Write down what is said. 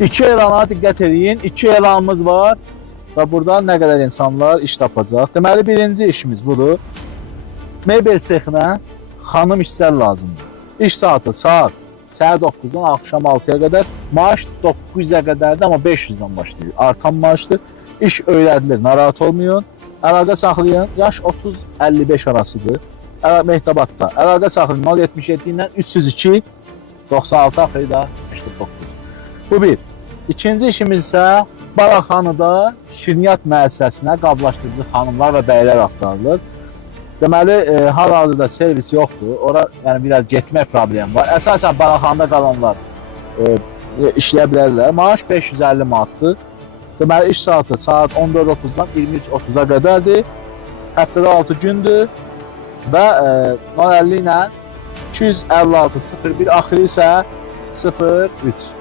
İki elana diqqət edin. İki elanımız var və buradan nə qədər insanlar iş tapacaq. Deməli, birinci işimiz budur. Mebel sexinə xanım işçilər lazımdır. İş saat səhər 9-dan axşam 6-ya qədər. Maaş 900-ə qədərdir, amma 500-dən başlayır. Artan maaşdır. İş öyrədilir, narahat olmayın. Əlaqə saxlayın. Yaş 30-55 arasıdır. Mehtabatda. Əlaqə saxlayın 077 ilə 302 96 axırda 89. Bu bir. İkinci işimiz isə Balaxanıda şirniyyat müəssisəsinə qablaşdırıcı xanımlar və bəylər axtarılır. Deməli, hal-hazırda servis yoxdur. Ora yəni biraz getmək problemi var. Əsasən Balaxanıda qalanlar işləyə bilərlər. Maaş 550 manatdır. Deməli, iş saat 14:30-dan 23:30-a qədərdir. Həftədə 6 gündür və 050 ilə 256 01 axırı isə 03.